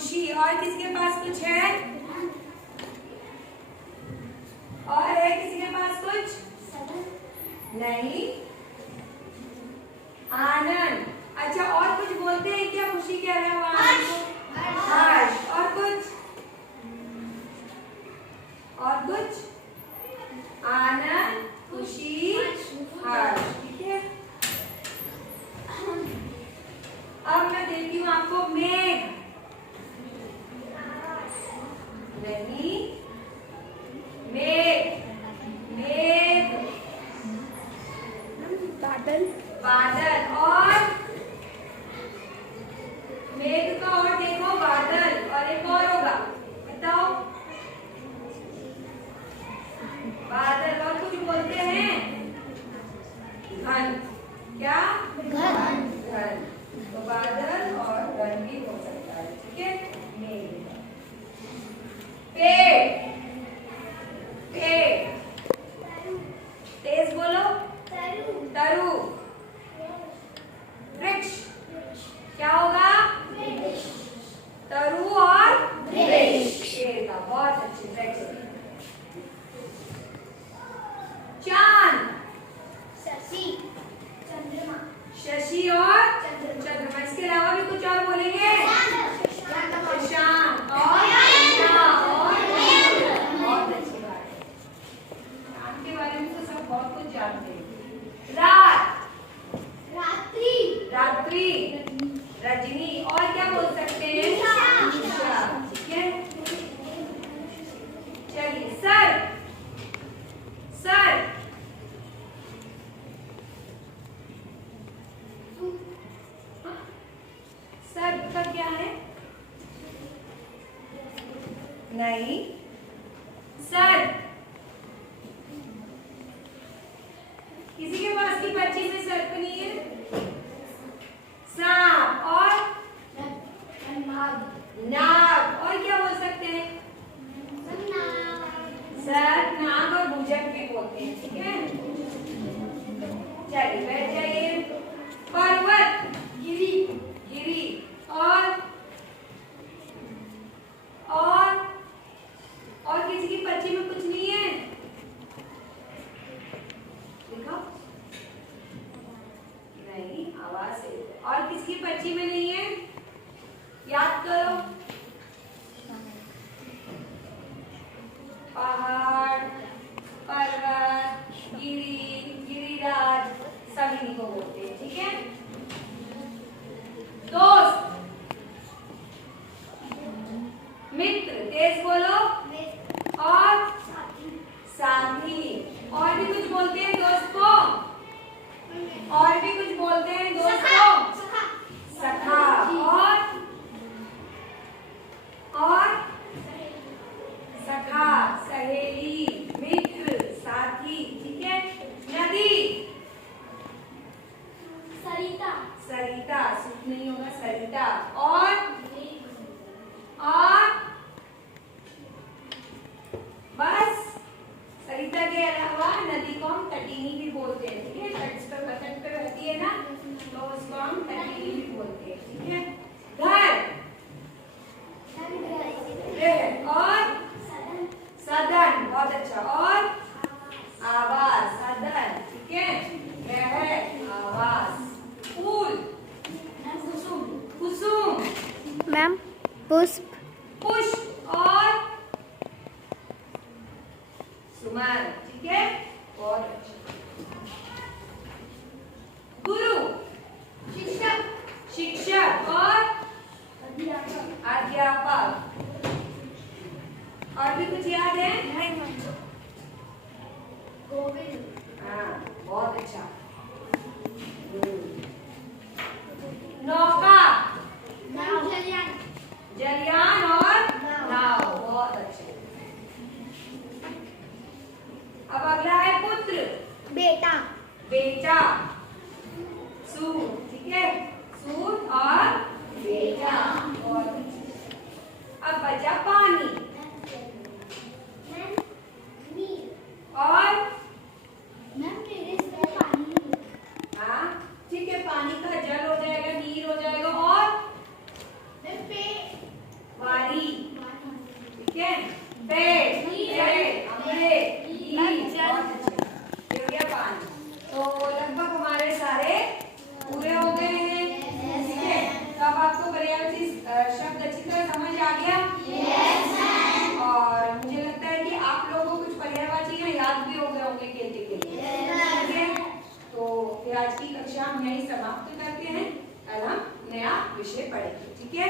खुशी। और किसके पास कुछ है? और है किसी के पास कुछ? नहीं। आनंद। अच्छा, और कुछ बोलते हैं क्या खुशी के अलावा? हर्ष। और कुछ? और कुछ? आनंद, खुशी, हर्ष। ठीक है। अब मैं देती हूँ आपको मेघ। नहीं, मेघ। मेघ, बादल। बादल। और मेघ का और देखो बादल, और एक और होगा, बताओ। बादल। और कुछ बोलते हैं? घन। क्या? घन। घन। तो बादल और घन भी हो सकता है। ठीक है। मेघ। पेड़। पेड़। तेज बोलो। तरु। वृक्ष। क्या होगा? तरु और वृक्ष। पेड़ का बहुत अच्छे। वृक्ष। चांद। शशि। चंद्रमा। शशि और चंद्रमा। इसके अलावा भी कुछ और बोलेंगे? शशांक और बहुत अच्छी बात है। चांद के बारे में तो सब बहुत कुछ जानते हैं। रात। रात्रि। रात्रि। रजनी। और क्या बोल सकते हैं? निशा। ठीक है। चलिए, सर। सर। सर का क्या है? नहीं। सर। किसी के पास की पर्ची में सर्प नहीं है? सांप। और नाग। और क्या बोल सकते हैं? सर, नाग और भुजंग भी बोलते हैं। ठीक है। चलिए, बैठ जाइए। पर्वत। गिरी। गिरी। और किसी की पर्ची में कुछ नहीं है? देखो। नहीं, आवाज से। और किसकी पर्ची में नहीं है? याद करो। पहाड़, पर्वत, गिरी, गिरिराज, सभी इनको बोलते हैं। ठीक है। दोस्त। मित्र। तेज बोलो। और साथी। और भी कुछ बोलते हैं दोस्त को? और भी कुछ बोलते हैं दोस्त को? सखा। और सखा, सहेली, मित्र, साथी। ठीक है। नदी। सरिता। सरिता। सुख नहीं होगा, सरिता। और बस। सरिता के अलावा नदी को हम तटीनी भी बोलते हैं। ठीक है। तट पे रहती है ना, तो उसको हम तटीनी भी बोलते हैं। ठीक है। घर। और सदन। बहुत अच्छा। और आवास। सदन। ठीक है। ग्रह, आवास। फूल। कुसुम। मैम, पुष्प। पुष्प। और सुमन। ठीक है। बहुत अच्छा। गुरु। शिक्षक। शिक्षक। और अध्यापक। और भी कुछ याद है? गोविंद। हाँ, बहुत अच्छा। नौका। जलयान और नाव। बहुत अच्छे। अब अगला है पुत्र। बेटा। बेटा। सूत। ठीक है। सूत और बेटा। बहुत अच्छे। अब बचा पानी। और हाँ, ठीक है। पानी का जल हो जाएगा, नीर हो जाएगा। और है। पेड़, पेड़, अमृत, बहुत अच्छा। ये हो गया 5। तो लगभग हमारे सारे पूरे हो गए हैं, ठीक है। तो अब आपको पर्यायवाची शब्द अच्छी तरह समझ आ गया? और मुझे लगता है कि आप लोगों को कुछ पर्यायवाची ना याद भी हो गए होंगे खेलते खेलते, ठीक है। तो फिर आज की कक्षा हम यहीं समाप्त करते हैं। कल हम नया विषय पढ़ेंगे, ठीक है।